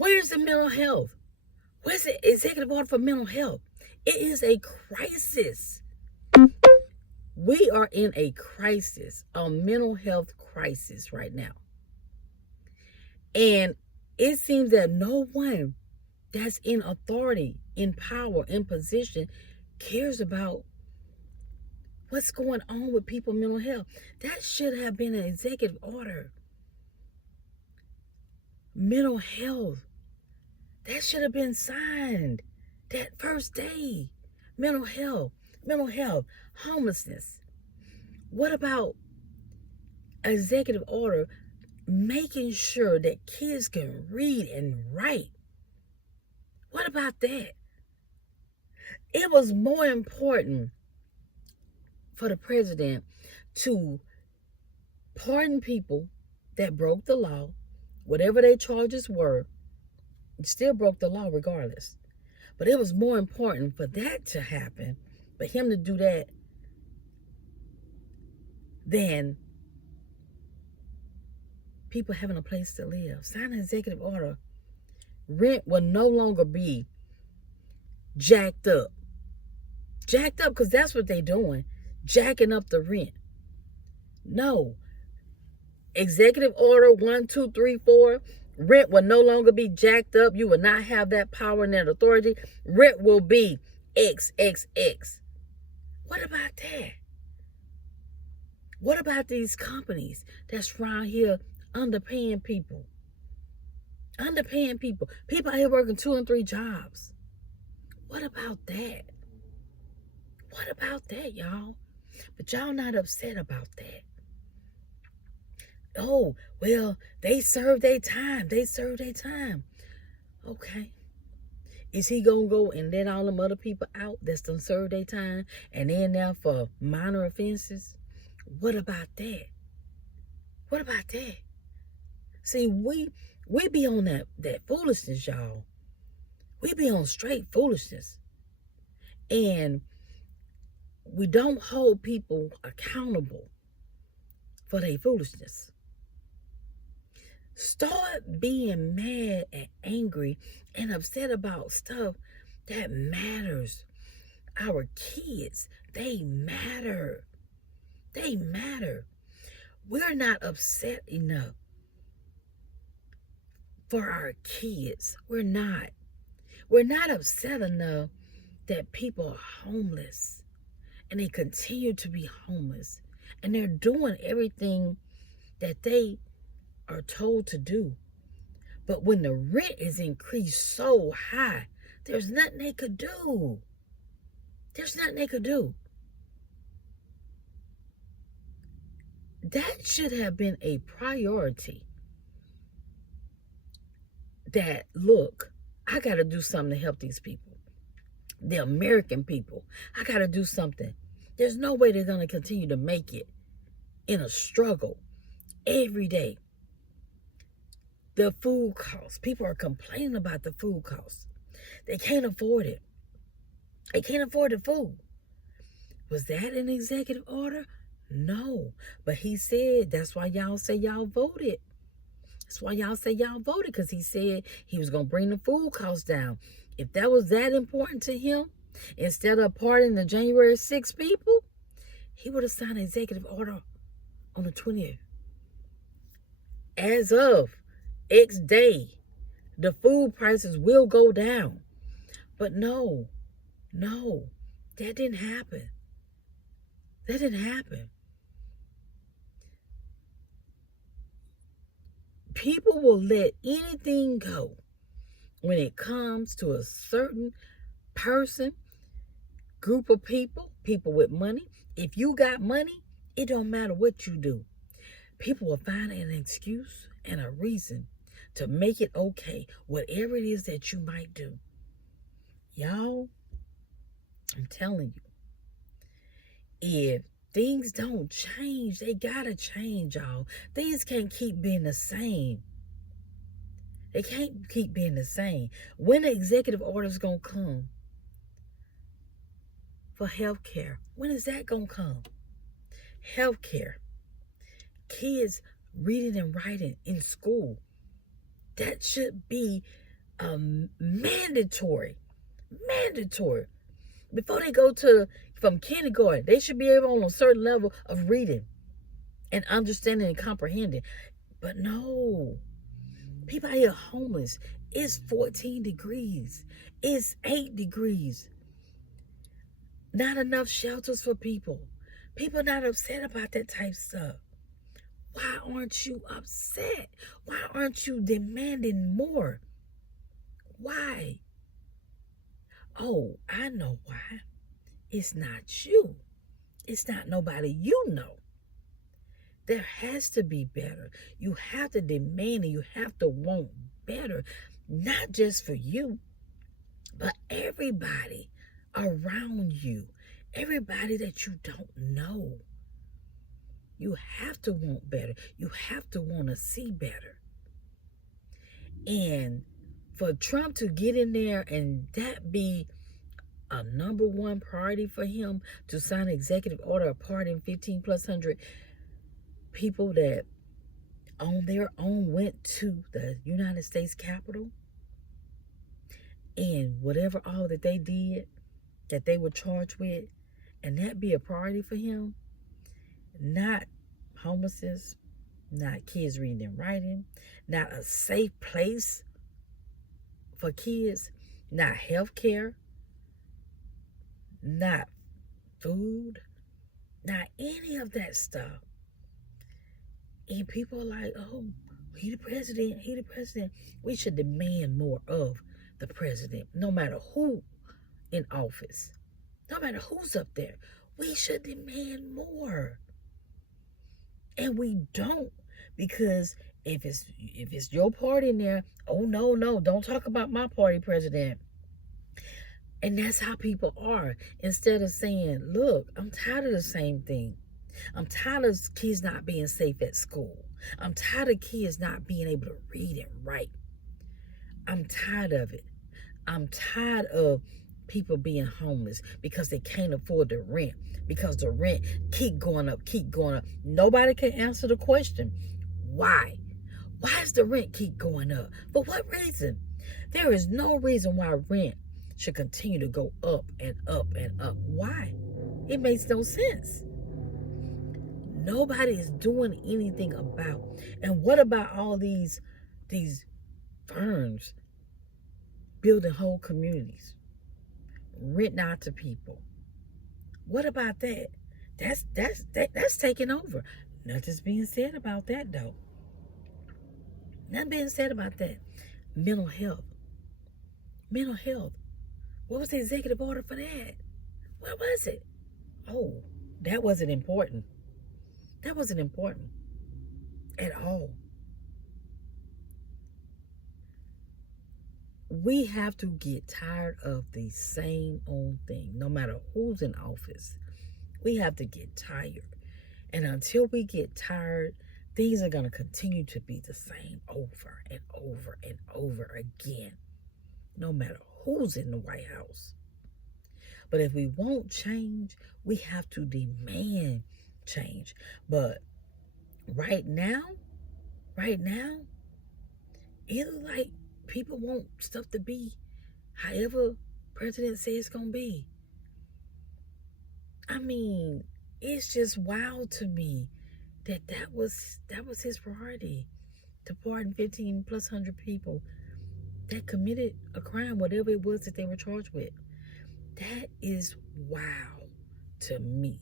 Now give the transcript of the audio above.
Where's the mental health? Where's the executive order for mental health? It is a crisis. We are in a crisis, a mental health crisis right now. And it seems that no one that's in authority, in power, in position cares about what's going on with people's mental health. That should have been an executive order. Mental health. That should have been signed that first day. Mental health, homelessness. What about executive order making sure that kids can read and write? What about that? It was more important for the president to pardon people that broke the law, whatever their charges were, still broke the law regardless. But it was more important for that to happen, for him to do that, than people having a place to live. Sign an executive order. Rent will no longer be jacked up. Jacked up because that's what they're doing. Jacking up the rent. No. Executive order 1, 2, 3, 4. Rent will no longer be jacked up. You will not have that power and that authority. Rent will be XXX. What about that? What about these companies that's around here underpaying people? Underpaying people. People out here working 2 and 3 jobs. What about that? What about that, y'all? But y'all not upset about that. Oh, well, they served their time. They served their time. Okay. Is he going to go and let all them other people out that's done served their time and in there for minor offenses? What about that? What about that? See, we be on that foolishness, y'all. We be on straight foolishness. And we don't hold people accountable for their foolishness. Start being mad and angry and upset about stuff that matters. Our kids, they matter. They matter. We're not upset enough for our kids. We're not. We're not upset enough that people are homeless and they continue to be homeless and they're doing everything that they are told to do. But when the rent is increased so high, there's nothing they could do. There's nothing they could do. That should have been a priority. That, look, I got to do something to help these people. The American people. I got to do something. There's no way they're going to continue to make it in a struggle every day. The food costs. People are complaining about the food costs. They can't afford it. They can't afford the food. Was that an executive order? No. But he said, that's why y'all say y'all voted. That's why y'all say y'all voted, because he said he was going to bring the food costs down. If that was that important to him, instead of pardoning the January 6th people, he would have signed an executive order on the 20th. As of X day, the food prices will go down. But no, that didn't happen. That didn't happen. People will let anything go when it comes to a certain person, group of people, people with money. If you got money, it don't matter what you do. People will find an excuse and a reason to make it okay, whatever it is that you might do. Y'all, I'm telling you, if things don't change, they gotta change, y'all. Things can't keep being the same. They can't keep being the same. When the executive order is gonna come for health care? When is that gonna come? Health care. Kids reading and writing in school. That should be mandatory. Before they go to from kindergarten, they should be able on a certain level of reading and understanding and comprehending. But no, people out here homeless. It's 14 degrees. It's 8 degrees. Not enough shelters for people. People not upset about that type of stuff. Why aren't you upset? Why aren't you demanding more? Why? Oh, I know why. It's not you. It's not nobody you know. There has to be better. You have to demand and you have to want better. Not just for you, but everybody around you. Everybody that you don't know. You have to want better. You have to want to see better. And for Trump to get in there and that be a number one priority for him to sign an executive order of pardoning 15 plus 100 people that on their own went to the United States Capitol and whatever all that they did that they were charged with, and that be a priority for him. Not homelessness, not kids reading and writing, not a safe place for kids, not health care, not food, not any of that stuff. And people are like, oh, he the president. We should demand more of the president, no matter who in office, no matter who's up there. We should demand more. And we don't, because if it's your party in there, oh no, don't talk about my party president. And that's how people are. Instead of saying, look, I'm tired of the same thing. I'm tired of kids not being safe at school. I'm tired of kids not being able to read and write. I'm tired of it. I'm tired of people being homeless because they can't afford the rent, because the rent keep going up. Nobody can answer the question. Why? Why does the rent keep going up? For what reason? There is no reason why rent should continue to go up and up and up. Why? It makes no sense. Nobody is doing anything about. And what about all these firms building whole communities, renting out to people? What about that? That's taking over. Nothing's being said about that though. Nothing being said about that. Mental health. What was the executive order for that? What was it? Oh, that wasn't important. That wasn't important at all. We have to get tired of the same old thing, no matter who's in office. We have to get tired. And until we get tired, things are going to continue to be the same over and over and over again, no matter who's in the White House. But if we won't change, we have to demand change. But right now, it looks like people want stuff to be however president says it's gonna be. I mean, it's just wild to me that was his priority, to pardon 15 plus 100 people that committed a crime, whatever it was that they were charged with. That is wild to me.